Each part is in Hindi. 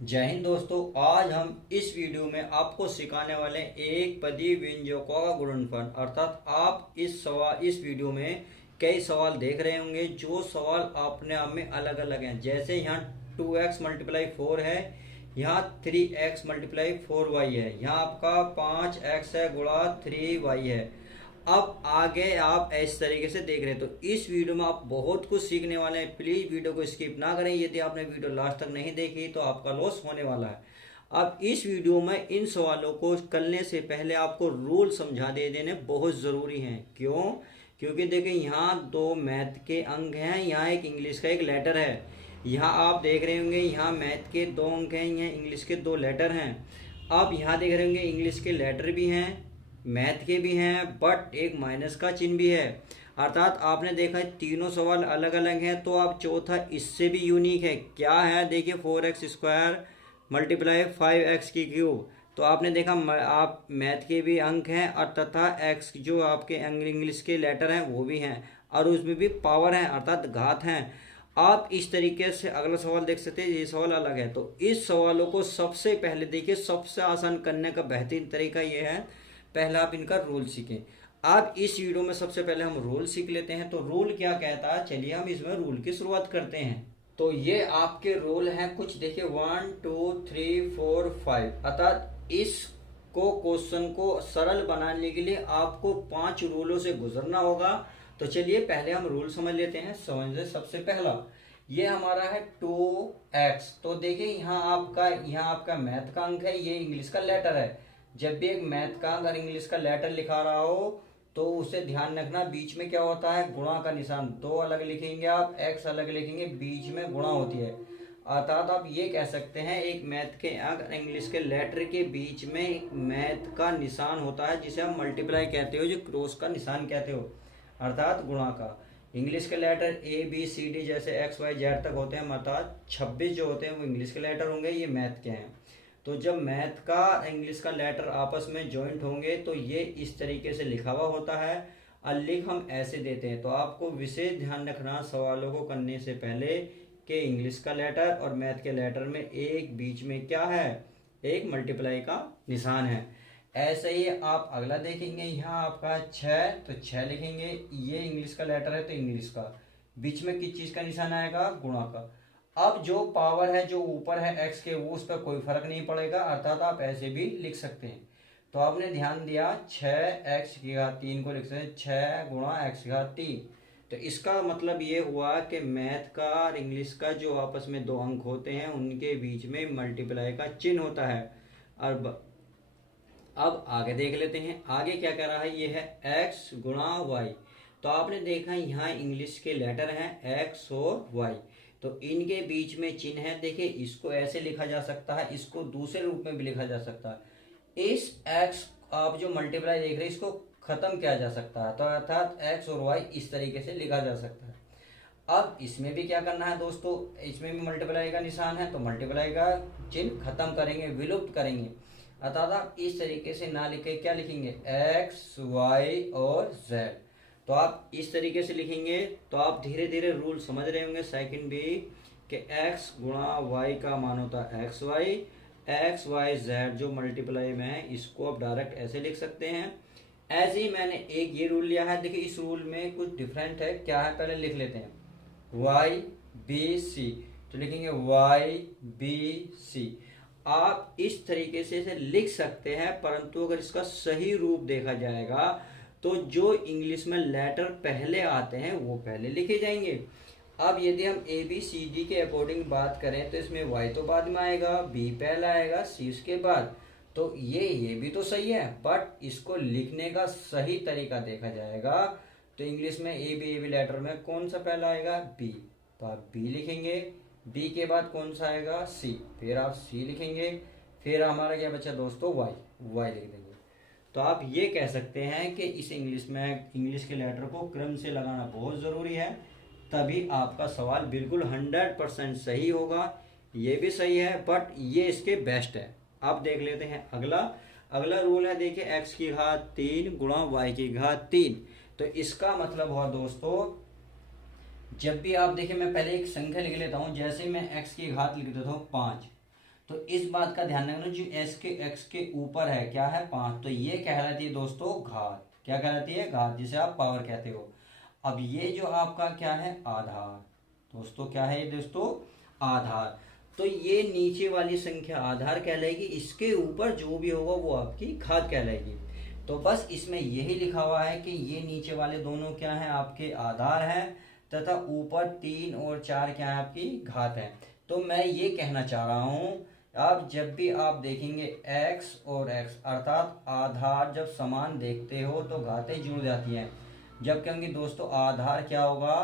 जय हिंद दोस्तों। आज हम इस वीडियो में आपको सिखाने वाले हैं एक पदी व्यंजकों का गुणनफल। अर्थात आप इस वीडियो में कई सवाल देख रहे होंगे जो सवाल अपने आप में अलग अलग हैं। जैसे यहाँ 2x मल्टीप्लाई 4 है, यहाँ 3x मल्टीप्लाई 4y है, यहाँ आपका 5x है गुणा 3y है। अब आगे आप इस तरीके से देख रहे हैं, तो इस वीडियो में आप बहुत कुछ सीखने वाले हैं। प्लीज वीडियो को स्किप ना करें। यदि आपने वीडियो लास्ट तक नहीं देखी तो आपका लॉस होने वाला है। अब इस वीडियो में इन सवालों को करने से पहले आपको रूल समझा दे देने बहुत ज़रूरी हैं। क्यों? क्योंकि देखिए यहाँ दो मैथ के अंक हैं, यहाँ एक इंग्लिश का एक लेटर है। यहाँ आप देख रहे होंगे यहाँ मैथ के दो अंक हैं, यहाँ इंग्लिश के दो लेटर हैं। अब यहाँ देख रहे होंगे इंग्लिश के लेटर भी हैं, मैथ के भी हैं, बट एक माइनस का चिन्ह भी है। अर्थात आपने देखा है तीनों सवाल अलग अलग हैं। तो अब चौथा इससे भी यूनिक है। क्या है? देखिए 4x² मल्टीप्लाई 5x की क्यूब। तो आपने देखा आप मैथ के भी अंक हैं और तथा x जो आपके इंग्लिश के लेटर हैं वो भी हैं, और उसमें भी पावर है अर्थात घात हैं। आप इस तरीके से अगला सवाल देख सकते हैं, ये सवाल अलग है। तो इस सवालों को सबसे पहले देखिए, सबसे आसान करने का बेहतरीन तरीका ये है, पहला आप इनका रूल सीखें। आप इस वीडियो में सबसे पहले हम रूल सीख लेते हैं। तो रूल क्या कहता है, चलिए हम इसमें रूल की शुरुआत करते हैं। तो ये आपके रूल हैं कुछ, देखिए 1 2 3 4 5। अर्थात इसको क्वेश्चन को सरल बनाने के लिए आपको 5 रूलों से गुजरना होगा। तो चलिए पहले हम रूल समझ लेते हैं। समझ ले, सबसे पहला ये हमारा है 2x। तो देखिए यहाँ आपका मैथ का अंक है, ये इंग्लिश का लेटर है। जब भी एक मैथ का अगर इंग्लिश का लेटर लिखा रहा हो तो उसे ध्यान रखना, बीच में क्या होता है, गुणा का निशान। दो अलग लिखेंगे आप, x अलग लिखेंगे, बीच में गुणा होती है। अर्थात आप ये कह सकते हैं एक मैथ के अंक इंग्लिश के लेटर के बीच में एक मैथ का निशान होता है जिसे आप मल्टीप्लाई कहते हो, जो क्रॉस का निशान कहते हो, अर्थात गुणा का। इंग्लिश के लेटर ABCD जैसे XYZ तक होते हैं, अर्थात 26 जो होते हैं वो इंग्लिश के लेटर होंगे, ये मैथ के हैं। तो जब मैथ का इंग्लिश का लेटर आपस में जॉइंट होंगे तो ये इस तरीके से लिखा हुआ होता है, और लिख हम ऐसे देते हैं। तो आपको विशेष ध्यान रखना सवालों को करने से पहले कि इंग्लिश का लेटर और मैथ के लेटर में एक बीच में क्या है, एक मल्टीप्लाई का निशान है। ऐसे ही आप अगला देखेंगे, यहाँ आपका 6, तो 6 लिखेंगे, ये इंग्लिश का लेटर है तो इंग्लिश का, बीच में किस चीज़ का निशान आएगा, गुणा का। अब जो पावर है जो ऊपर है x के, वो उस पर कोई फर्क नहीं पड़ेगा, अर्थात आप ऐसे भी लिख सकते हैं। तो आपने ध्यान दिया 6x3 को लिख सकते हैं 6 गुणा x3। तो इसका मतलब ये हुआ कि मैथ का और इंग्लिश का जो आपस में दो अंक होते हैं उनके बीच में मल्टीप्लाई का चिन्ह होता है। अब आगे देख लेते हैं, आगे क्या कह रहा है, ये है x गुणा y। तो आपने देखा यहाँ इंग्लिश के लेटर हैं x और y, तो इनके बीच में चिन्ह है। देखिए इसको ऐसे लिखा जा सकता है, इसको दूसरे रूप में भी लिखा जा सकता है। इस x आप जो मल्टीप्लाई देख रहे हैं इसको खत्म किया जा सकता है, तो अर्थात x और y इस तरीके से लिखा जा सकता है। अब इसमें भी क्या करना है दोस्तों, इसमें भी मल्टीप्लाई का निशान है, तो मल्टीप्लाई का चिन्ह खत्म करेंगे, विलुप्त करेंगे। अर्थात आप इस तरीके से ना लिखे, क्या लिखेंगे, x y और z। तो आप इस तरीके से लिखेंगे तो आप धीरे धीरे रूल समझ रहे होंगे सेकंड भी, कि x गुणा y का मान होता है x y z जो मल्टीप्लाई में है, इसको आप डायरेक्ट ऐसे लिख सकते हैं। ऐसे ही मैंने एक ये रूल लिया है। देखिए इस रूल में कुछ डिफरेंट है, क्या है पहले लिख लेते हैं, y b c। तो लिखेंगे y b c। आप इस तरीके से इसे लिख सकते हैं, परंतु अगर इसका सही रूप देखा जाएगा तो जो इंग्लिश में लेटर पहले आते हैं वो पहले लिखे जाएंगे। अब यदि हम ABCD के अकॉर्डिंग बात करें तो इसमें y तो बाद में आएगा, b पहला आएगा, c उसके बाद। तो ये भी तो सही है, बट इसको लिखने का सही तरीका देखा जाएगा तो इंग्लिश में AB लेटर में कौन सा पहला आएगा, b। तो आप b लिखेंगे, b के बाद कौन सा आएगा, c, फिर आप c लिखेंगे, फिर हमारा क्या बचा दोस्तों, y लिख देंगे। तो आप ये कह सकते हैं कि इस इंग्लिश के लेटर को क्रम से लगाना बहुत ज़रूरी है, तभी आपका सवाल बिल्कुल 100% सही होगा। ये भी सही है, बट ये इसके बेस्ट है। अब देख लेते हैं अगला रूल है। देखिए x की घात 3 गुणा y की घात 3। तो इसका मतलब हुआ दोस्तों, जब भी आप देखिए, मैं पहले एक संख्या लिख लेता हूँ। जैसे मैं x की घात लिख देता हूँ 5, तो इस बात का ध्यान रखना, जो एस के एक्स के ऊपर है क्या है 5, तो ये कहलाती है दोस्तों घात। क्या कहलाती है? घात, जिसे आप पावर कहते हो। अब ये जो आपका क्या है आधार, दोस्तों क्या है ये दोस्तों आधार। तो ये नीचे वाली संख्या आधार कहलाएगी, इसके ऊपर जो भी होगा वो आपकी घात कहलाएगी। तो बस इसमें यही लिखा हुआ है कि ये नीचे वाले दोनों क्या है आपके आधार है, तथा ऊपर 3 और 4 क्या है आपकी घात है। तो मैं ये कहना चाह रहा हूं, अब जब भी आप देखेंगे x और x अर्थात आधार जब समान देखते हो तो घातें जुड़ जाती हैं। जब कहेंगे दोस्तों आधार क्या होगा,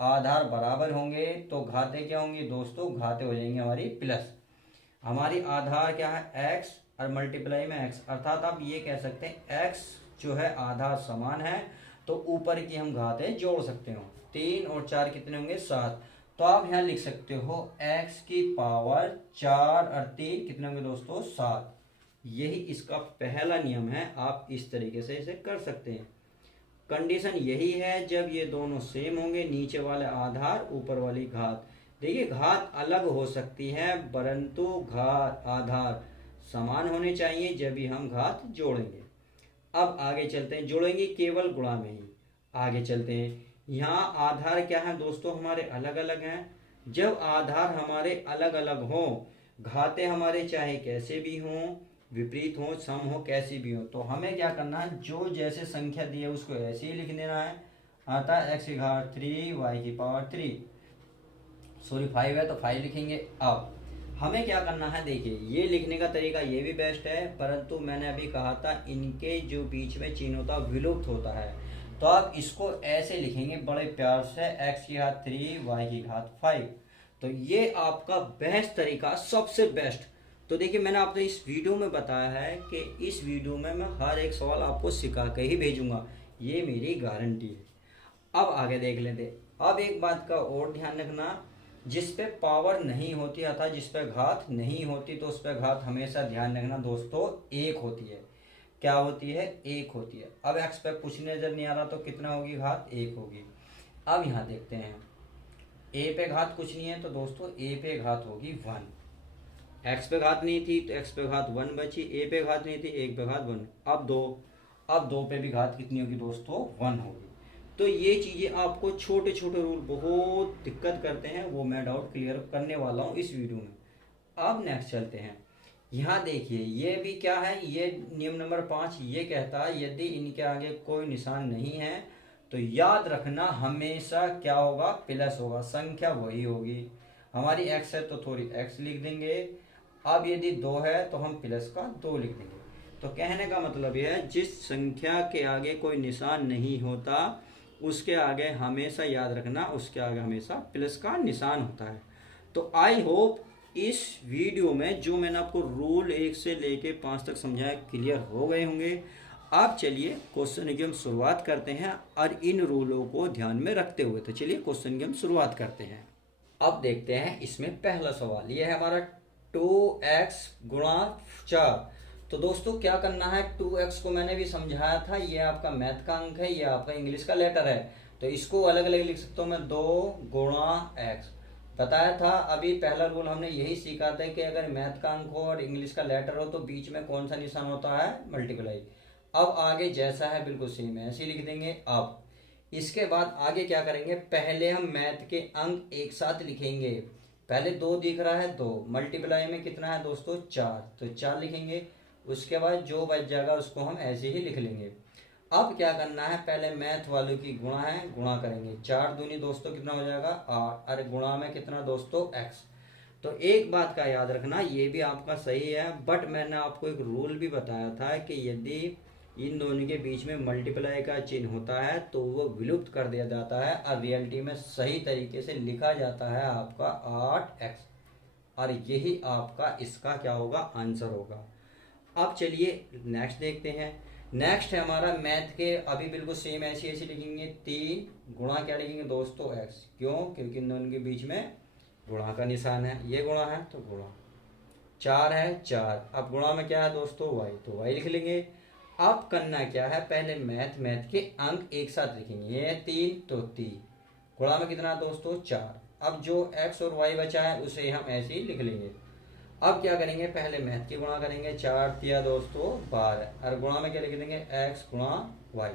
आधार बराबर होंगे तो घातें क्या होंगी दोस्तों, घातें हो जाएंगी हमारी प्लस। हमारी आधार क्या है x और मल्टीप्लाई में x, अर्थात आप ये कह सकते हैं x जो है आधार समान है तो ऊपर की हम घातें जोड़ सकते हो। 3 और 4 कितने होंगे 7। तो आप यहाँ लिख सकते हो x की पावर 4 और 3 कितने होंगे दोस्तों 7। यही इसका पहला नियम है, आप इस तरीके से इसे कर सकते हैं। कंडीशन यही है जब ये दोनों सेम होंगे, नीचे वाले आधार ऊपर वाली घात। देखिए घात अलग हो सकती है परंतु घात आधार समान होने चाहिए जब भी हम घात जोड़ेंगे। अब आगे चलते हैं, जोड़ेंगे केवल गुणा में ही। आगे चलते हैं, यहाँ आधार क्या है दोस्तों हमारे अलग अलग हैं। जब आधार हमारे अलग अलग हो, घातें हमारे चाहे कैसे भी हों, विपरीत हो, सम हो, कैसी भी हो, तो हमें क्या करना है, जो जैसे संख्या दी है उसको ऐसे ही लिख देना है। आता है x की घात 3 y की पावर 3, सॉरी 5 है तो 5 लिखेंगे। अब हमें क्या करना है, देखिए ये लिखने का तरीका ये भी बेस्ट है, परंतु मैंने अभी कहा था इनके जो बीच में चिन्ह होता है विलुप्त होता है। तो आप इसको ऐसे लिखेंगे बड़े प्यार से, x की घात 3 y की घात 5। तो ये आपका बेस्ट तरीका, सबसे बेस्ट। तो देखिए मैंने आपको इस वीडियो में बताया है कि इस वीडियो में मैं हर एक सवाल आपको सिखा के ही भेजूंगा, ये मेरी गारंटी है। अब आगे देख लेते। अब एक बात का और ध्यान रखना, जिस पे पावर नहीं होती अर्थात जिस पे घात नहीं होती तो उस पे घात हमेशा ध्यान रखना दोस्तों 1 होती है। क्या होती है? 1 होती है। अब x पे कुछ नजर नहीं आ रहा तो कितना होगी घात 1 होगी। अब यहाँ देखते हैं a पे घात कुछ नहीं है तो दोस्तों a पे घात होगी 1। x पे घात नहीं थी तो x पे घात 1 बची, a पे घात नहीं थी 1 पे घात 1। अब 2 पे भी घात कितनी होगी दोस्तों 1 होगी। तो ये चीजें आपको छोटे छोटे रूल बहुत दिक्कत करते हैं, वो मैं डाउट क्लियर करने वाला हूँ इस वीडियो में। अब नेक्स्ट चलते हैं, यहाँ देखिए ये भी क्या है, ये नियम नंबर 5 ये कहता है यदि इनके आगे कोई निशान नहीं है तो याद रखना हमेशा क्या होगा, प्लस होगा, संख्या वही होगी। हमारी x है तो थोड़ी x लिख देंगे। अब यदि 2 है तो हम प्लस का 2 लिख देंगे। तो कहने का मतलब यह है जिस संख्या के आगे कोई निशान नहीं होता उसके आगे हमेशा याद रखना, उसके आगे हमेशा प्लस का निशान होता है। तो आई होप इस वीडियो में जो मैंने आपको रूल 1 से लेके 5 तक समझाया क्लियर हो गए होंगे। अब चलिए क्वेश्चन की हम शुरुआत करते हैं और इन रूलों को ध्यान में रखते हुए। तो चलिए क्वेश्चन की हम शुरुआत करते हैं। अब देखते हैं इसमें पहला सवाल, ये है हमारा 2x गुणा 4। तो दोस्तों क्या करना है, 2x को मैंने भी समझाया था, ये आपका मैथ का अंक है, ये आपका इंग्लिश का लेटर है, तो इसको अलग अलग लिख सकता हूँ मैं, 2 गुणा x बताया था। अभी पहला रूल हमने यही सीखा था कि अगर मैथ का अंक हो और इंग्लिश का लेटर हो तो बीच में कौन सा निशान होता है, मल्टीप्लाई। अब आगे जैसा है बिल्कुल सेम है, ऐसे लिख देंगे। अब इसके बाद आगे क्या करेंगे, पहले हम मैथ के अंक एक साथ लिखेंगे। पहले 2 दिख रहा है, 2 मल्टीप्लाई में कितना है दोस्तों 4, तो 4 लिखेंगे। उसके बाद जो बच जाएगा उसको हम ऐसे ही लिख लेंगे। अब क्या करना है, पहले मैथ वालों की गुणा है, गुणा करेंगे। 4 दूनी दोस्तों कितना हो जाएगा 8, अरे गुणा में कितना दोस्तों x। तो एक बात का याद रखना, ये भी आपका सही है, बट मैंने आपको एक रूल भी बताया था कि यदि इन दोनों के बीच में मल्टीप्लाई का चिन्ह होता है तो वो विलुप्त कर दिया जाता है और रियलिटी में सही तरीके से लिखा जाता है आपका 8x, और यही आपका इसका क्या होगा, आंसर होगा। अब चलिए नेक्स्ट देखते हैं। नेक्स्ट है हमारा मैथ के, अभी बिल्कुल सेम ऐसी ऐसी लिखेंगे, 3 गुणा क्या लिखेंगे दोस्तों x, क्यों, क्योंकि इन दोनों के बीच में गुणा का निशान है, ये गुणा है तो गुणा। 4 है 4, अब गुणा में क्या है दोस्तों y, तो y लिख लेंगे। अब करना क्या है, पहले मैथ के अंक एक साथ लिखेंगे, ये 3 तो 3, गुणा में कितना दोस्तों 4। अब जो x और y बचा है उसे हम ऐसे ही लिख लेंगे। अब क्या करेंगे, पहले मैथ की गुणा करेंगे। 4 तिया दोस्तों 12 और गुणा में क्या लिख देंगे, x गुणा y।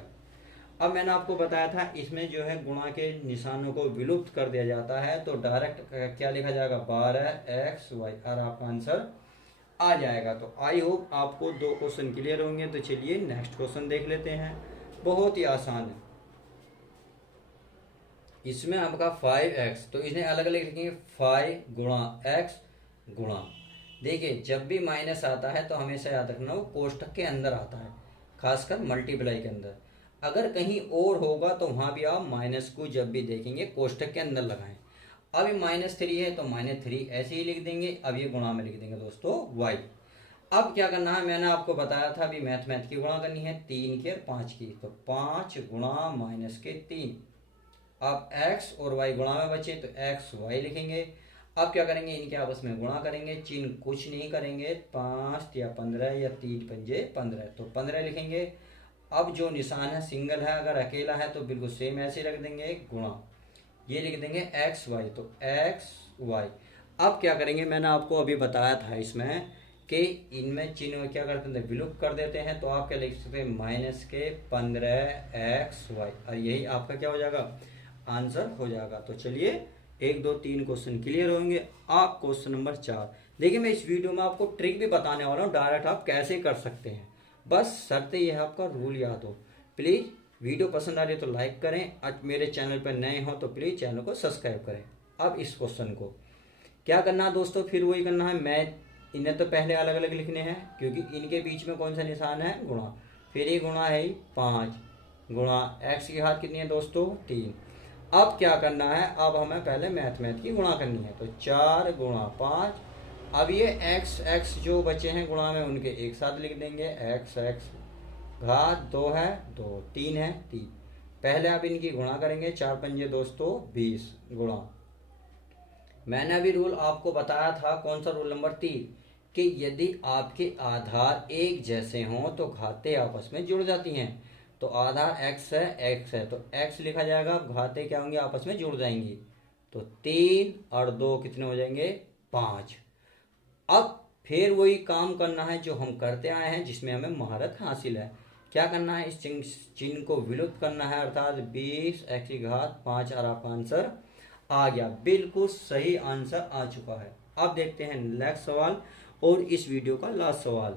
अब मैंने आपको बताया था इसमें जो है गुणा के निशानों को विलुप्त कर दिया जाता है, तो डायरेक्ट क्या लिखा जाएगा, 12xy और आपका आंसर आ जाएगा। तो आई होप आपको 2 क्वेश्चन क्लियर होंगे। तो चलिए नेक्स्ट क्वेश्चन देख लेते हैं, बहुत ही आसान है। इसमें आपका 5x, तो इन्हें अलग अलग लिखेंगे, 5 गुणा x गुणा। देखिए जब भी माइनस आता है तो हमेशा याद रखना वो कोष्टक के अंदर आता है, खासकर मल्टीप्लाई के अंदर। अगर कहीं और होगा तो वहां भी आप माइनस को जब भी देखेंगे कोष्टक के अंदर लगाएं। अब ये -3 है तो -3 ऐसे ही लिख देंगे। अब ये गुणा में लिख देंगे दोस्तों y। अब क्या करना है, मैंने आपको बताया था अभी मैथ की गुणा करनी है, 3 की और 5 की। तो 5 गुणा -3। अब x और y गुणा में बचे तो x y लिखेंगे। अब क्या करेंगे, इनके आपस में गुणा करेंगे, चिन्ह कुछ नहीं करेंगे। 5 या 15 या 3 पंजे 15, तो 15 लिखेंगे। अब जो निशान है सिंगल है, अगर अकेला है तो बिल्कुल सेम ऐसे रख देंगे, गुणा। ये लिख देंगे एक्स वाई, तो एक्स वाई। अब क्या करेंगे, मैंने आपको अभी बताया था इसमें कि इनमें चिन्ह क्या करते हैं, विलुप्त कर देते हैं। तो आप क्या लिख सकते हैं, -15xy, और यही आपका क्या हो जाएगा, आंसर हो जाएगा। तो चलिए 1 2 3 क्वेश्चन क्लियर होंगे। आप क्वेश्चन नंबर 4 देखिए, मैं इस वीडियो में आपको ट्रिक भी बताने वाला हूँ, डायरेक्ट आप कैसे कर सकते हैं। बस शर्त यह है आपका रूल याद हो। प्लीज़ वीडियो पसंद आ रही है तो लाइक करें, आज मेरे चैनल पर नए हो तो प्लीज़ चैनल को सब्सक्राइब करें। अब इस क्वेश्चन को क्या करना है दोस्तों, फिर वही करना है। मैं इन्हें तो पहले अलग अलग लिखने हैं क्योंकि इनके बीच में कौन सा निशान है, गुणा। फिर ये गुणा है 5 गुणा x की घात कितनी है दोस्तों, 3। अब क्या करना है, अब हमें पहले मैथ की गुणा करनी है। तो 4 गुणा 5। अब ये x जो बचे हैं गुणा में उनके एक साथ लिख देंगे, x घात 2 है 2, 3 है 3। पहले आप इनकी गुणा करेंगे, 4 पंजे दोस्तों 20 गुणा। मैंने अभी रूल आपको बताया था, कौन सा रूल नंबर 3, कि यदि आपके आधार एक जैसे हों तो घातें आपस में जुड़ जाती हैं। तो आधार x है तो x लिखा जाएगा, अब घातें क्या होंगी, आपस में जुड़ जाएंगी। तो 3 और 2 कितने हो जाएंगे, 5। अब फिर वही काम करना है जो हम करते आए हैं, जिसमें हमें महारत हासिल है। क्या करना है, इस चिन्ह को विलुप्त करना है, अर्थात 20x की घात 5, और आपका आंसर आ गया। बिल्कुल सही आंसर आ चुका है। अब देखते हैं नेक्स्ट सवाल और इस वीडियो का लास्ट सवाल।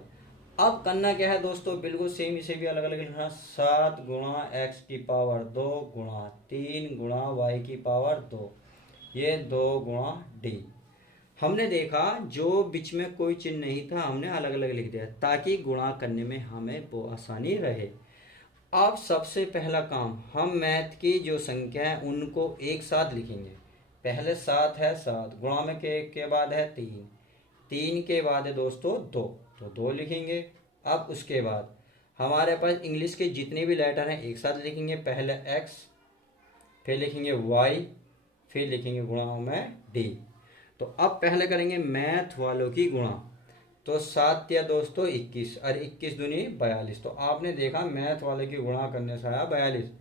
अब करना क्या है दोस्तों, बिल्कुल सेम, इसे भी अलग अलग लिखना। 7 गुणा x की पावर 2 गुणा 3 गुणा y की पावर 2, ये 2 गुणा d। हमने देखा जो बीच में कोई चिन्ह नहीं था, हमने अलग अलग लिख दिया ताकि गुणा करने में हमें वो आसानी रहे। अब सबसे पहला काम, हम मैथ की जो संख्या है उनको एक साथ लिखेंगे। पहले 7 है, 7 गुणा में के बाद है 3, 3 के बाद है दोस्तों 2, तो 2 लिखेंगे। अब उसके बाद हमारे पास इंग्लिश के जितने भी लेटर हैं एक साथ लिखेंगे। पहले x, फिर लिखेंगे y, फिर लिखेंगे गुणा में d। तो अब पहले करेंगे मैथ वालों की गुणा। तो 7 या दोस्तों 21 और 21 दूनी 42। तो आपने देखा मैथ वाले की गुणा करने से आया 42।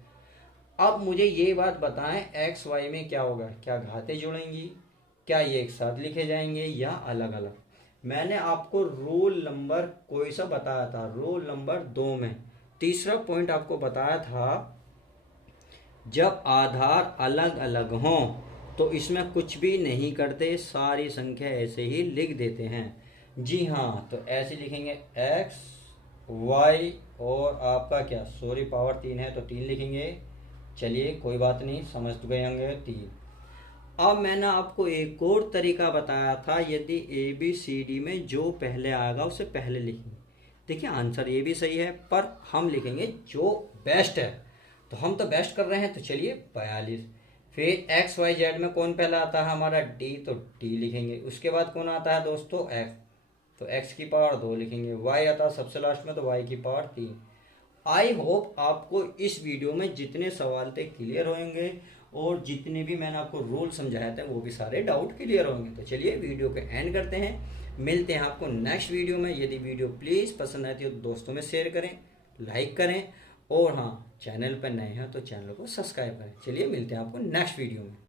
अब मुझे ये बात बताएं, एक्स वाई में क्या होगा, क्या घातें जुड़ेंगी, क्या ये एक साथ लिखे जाएंगे या अलग अलग। मैंने आपको रूल नंबर कोई सा बताया था, रूल नंबर 2 में तीसरा पॉइंट आपको बताया था, जब आधार अलग अलग हों तो इसमें कुछ भी नहीं करते, सारी संख्या ऐसे ही लिख देते हैं। जी हाँ, तो ऐसे लिखेंगे x y और आपका क्या, सॉरी पावर 3 है तो 3 लिखेंगे। चलिए कोई बात नहीं, समझ तो गए होंगे 3। अब मैंने आपको एक और तरीका बताया था, यदि ए बी सी डी में जो पहले आएगा उसे पहले लिखेंगे। देखिए आंसर ये भी सही है, पर हम लिखेंगे जो बेस्ट है। तो हम तो बेस्ट कर रहे हैं, तो चलिए 42। फिर एक्स वाई जेड में कौन पहला आता है हमारा, डी, तो डी लिखेंगे। उसके बाद कौन आता है दोस्तों, एक्स, तो एक्स की पावर 2 लिखेंगे। वाई आता है सबसे लास्ट में, तो वाई की पावर 3। आई होप आपको इस वीडियो में जितने सवाल थे क्लियर होंगे, और जितने भी मैंने आपको रूल समझाया था वो भी सारे डाउट क्लियर होंगे। तो चलिए वीडियो को एंड करते हैं, मिलते हैं आपको नेक्स्ट वीडियो में। यदि वीडियो प्लीज़ पसंद आती हो तो दोस्तों में शेयर करें, लाइक करें, और हाँ चैनल पर नए हैं तो चैनल को सब्सक्राइब करें। चलिए मिलते हैं आपको नेक्स्ट वीडियो में।